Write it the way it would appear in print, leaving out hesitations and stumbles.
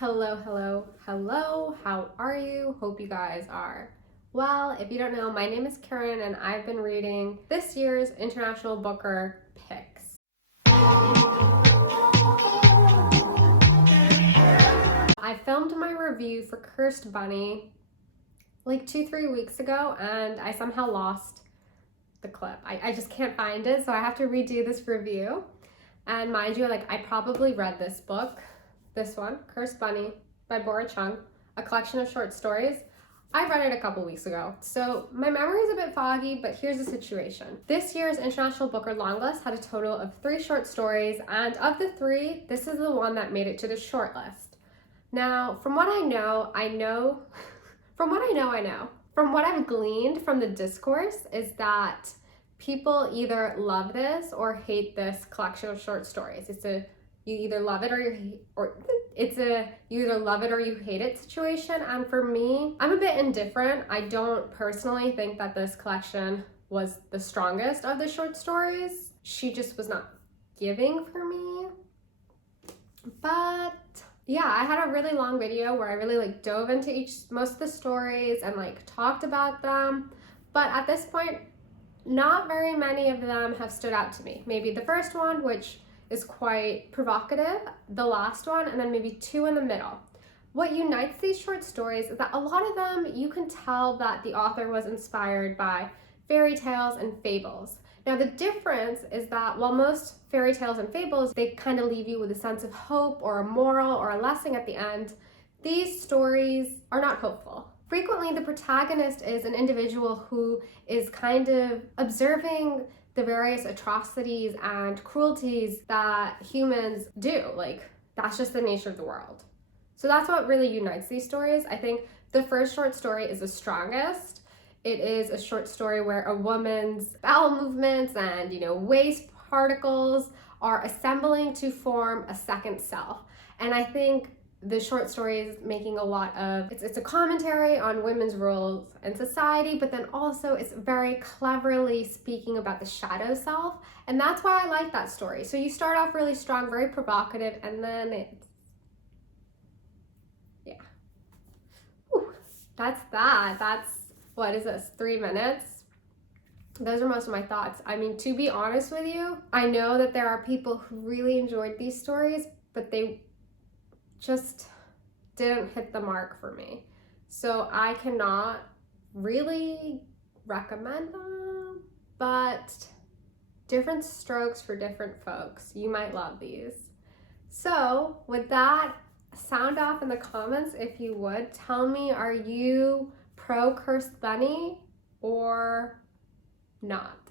Hello, how are you? Hope you guys are well. If you don't know, my name is Kiran and I've been reading this year's International Booker picks. I filmed my review for Cursed Bunny like 2-3 weeks ago and I somehow lost the clip. I just can't find it, so I have to redo this review. And mind you, I probably read this book, this one, Cursed Bunny by Bora Chung, a collection of short stories. I read it a couple weeks ago, so my memory is a bit foggy, but here's the situation. This year's International Booker Longlist had a total of 3 short stories, and of the 3, this is the one that made it to the short list. Now, from what I know, from what I've gleaned from the discourse is that people either love this or hate this collection of short stories. You either love it or you either love it or you hate it situation. And for me, I'm a bit indifferent. I don't personally think that this collection was the strongest of the short stories. She just was not giving for me. But yeah, I had a really long video where I really dove into most of the stories and talked about them. But at this point, not very many of them have stood out to me. Maybe the first one, which is quite provocative, the last one, and then maybe 2 in the middle. What unites these short stories is that a lot of them, you can tell that the author was inspired by fairy tales and fables. Now the difference is that while most fairy tales and fables, they kind of leave you with a sense of hope or a moral or a lesson at the end, these stories are not hopeful. Frequently, the protagonist is an individual who is kind of observing the various atrocities and cruelties that humans do. That's just the nature of the world. So that's what really unites these stories. I think the first short story is the strongest. It is a short story where a woman's bowel movements and, waste particles are assembling to form a second self. And I think the short story is making a lot of, it's a commentary on women's roles in society, but then also it's very cleverly speaking about the shadow self. And that's why I like that story. So you start off really strong, very provocative, and then that's that. That's, what is this, 3 minutes? Those are most of my thoughts. I mean, to be honest with you, I know that there are people who really enjoyed these stories, but they just didn't hit the mark for me. So I cannot really recommend them, but different strokes for different folks. You might love these. So with that, sound off in the comments if you would. Tell me, are you pro Cursed Bunny or not?